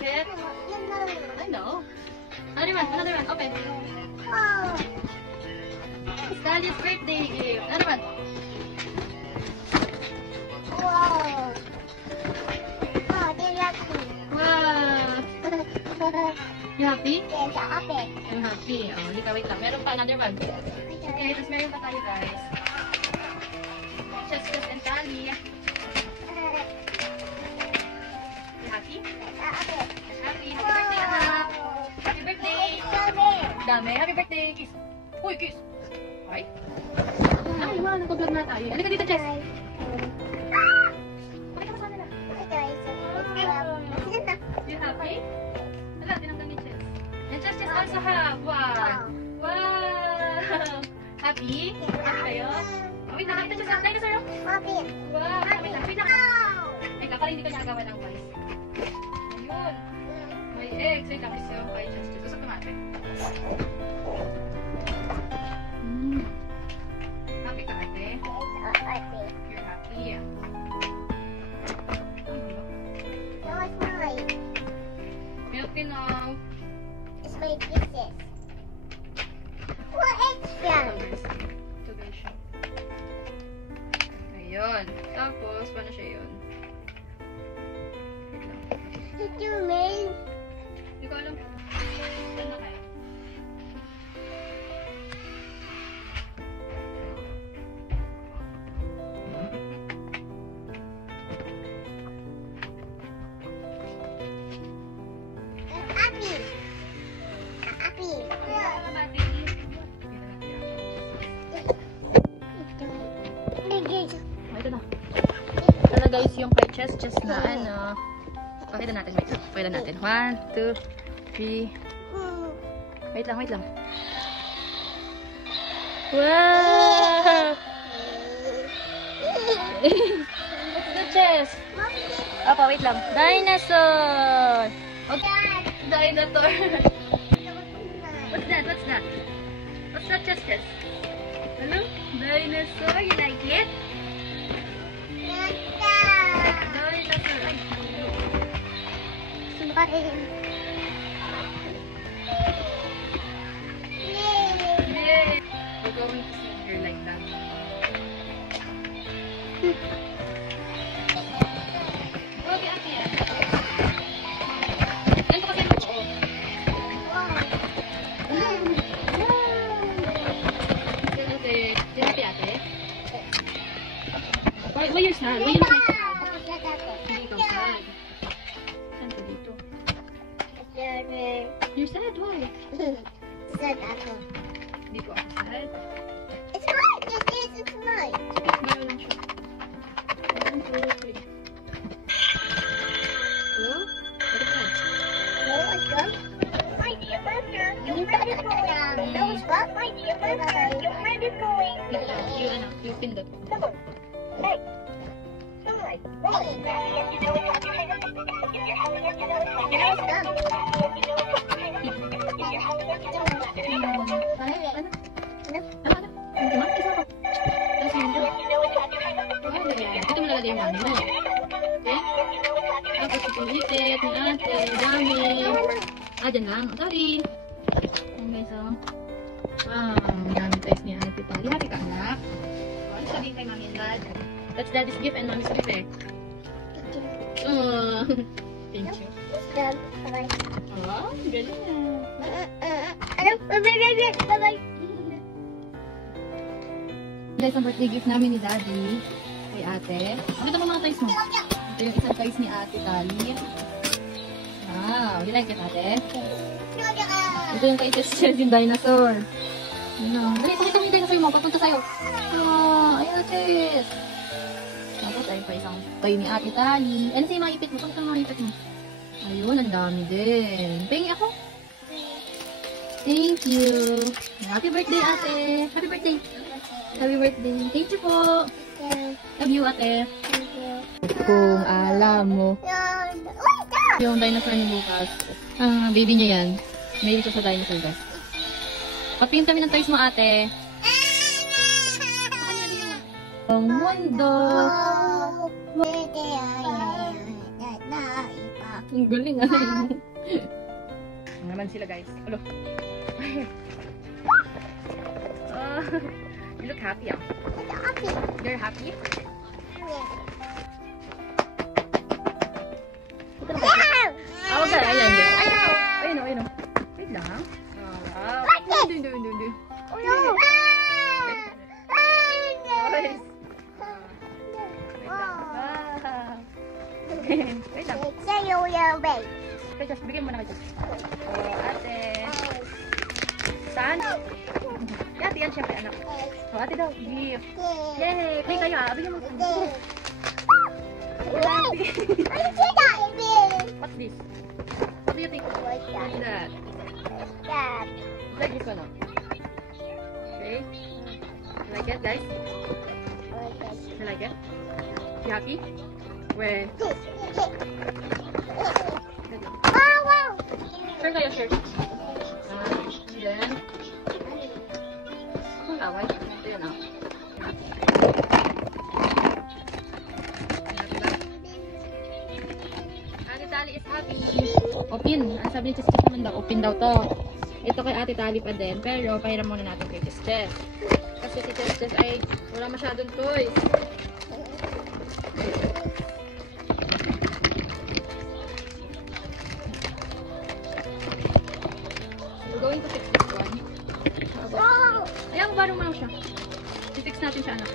like it? I know. Another one, open. It's Daddy's birthday gift. Another one. Wow. Oh, they're lucky. Wow. You happy? Yes, happy. I'm happy. Oh, hindi ka, wait lang. Meron pa another one. Okay, tapos meron pa tayo, guys. Just and Tally. You happy? Happy. Happy. Happy birthday, anak. Happy birthday. Dami. Happy birthday. Kiss. Uy, kiss. Ay. Ay, wow. Nag-vlog na tayo. Halika dito, Jess. Pakita mo sa kanila. You happy? Wala, tinanggal ni Jess. And Jess also have one. Wow. Happy? Happy kayo? Oh, wait, nakakita Jess ang dinosaur. Happy. Wow. Wait lang. Wait lang. Wait lang, para hindi ka niya agawan ng voice. Ayun. May eggs. Wait lang, gusto yung kay Jess. Gusto ko natin. Happy ka, ate? You're happy. No, it's mine. Milky now. It's my kisses. What extra? Ito guys siya. Ayun. Tapos, paano siya yun? Wait lang. Did you mean? Hindi ko alam. Saan na kaya? Happy. Happy. Ito na. Ito na guys yung kay Chess na ano. Pakita natin. Pakita natin. 1, 2, 3. Wait lang. Wow! What's the Chess? Opa, wait lang. Dinosaur! Okay. Dinosaur. What's that? What's that, Chess? Hello? Dinosaur, you like it? Dinosaur. Ay. Yay! We're going to sit here like that. Okay, ate yan. Ganito kasi yung buo. Okay. You happy, ate? Why you're sad? Why you're not sad? Hindi ka sad. Saan ka dito? You're sad? Why? Hindi ko ako sad. It's mine. It's mine. Gano'n lang siya. 1, 2, 3. Hello? What is that? No, it's not. My dear burger, your friend is going. No, it's not. My dear burger, your friend is going. You pindot. Come on. Hey. Come on. Ito mo nalagay yung ano mo. Okay? Tapos ito ulitin ni ate. Dami. Dyan lang. Sorry. Ayan guys, oh. Wow. Dami tayo ni ate pa. Happy ka, anak? Ano sabihin kay mami and dad? That's daddy's gift and mommy's gift eh. Oh. Thank you. Oh, galing na. Bye-bye. Guys, ang birthday gift namin ni Daddy kay ate. Pakita mo mga toys mo. Ito yung isang toys ni ate Tally. Wow, you like it, ate? Ito yung kay Chess yung dinosaur. Ano? Dali, pakita mo yung dinosaur mo. Papunta sa'yo. Oh, ayun, Chess. Tapos, ayun pa isang toy ni ate Tally. Ano sa'yo mga ipit mo? Pakita mo mga ipit mo. Ayun, ang dami din. Pengi ako. Thank you. Happy birthday, ate. Happy birthday. Happy birthday. Thank you po. Love you, ate. Kung alam mo. Yung dinosaur ni Lucas. Baby niya yan. May ito sa dinosaur, guys. Patingin kami ng toys mo, ate. Ang mundo. Ang galing ah. Ano naman sila guys. Alo. You look happy ah. You're happy? Ah, wag ka. Ayan, ayan. Ayun o, ayun o. Wait lang. Ah, wow. Hindi. Guys. Wait lang. Wait, just bigyan mo na kayo. Oh, ate. Saan? Ate yan, syempre anak. Oh, ate daw. Gift. Yay! Play kayo ah. Bigyan mo. What's this? What do you think? What's that? Like this one, oh. Okay. You like it, guys? You like it? You happy? When? Share kayo, share. And then, ang away. Ito yun, oh. Ate Tali is happy. Open. Ang sabi ni Chis Chis naman daw, open daw to. Ito kay Ate Tali pa din. Pero, pahiram muna natin kay Chis Chis. Kasi si Chis Chis ay wala masyadong toys. We're going to fix this one. Ayan, baro mo lang siya. I-fix natin siya, anak.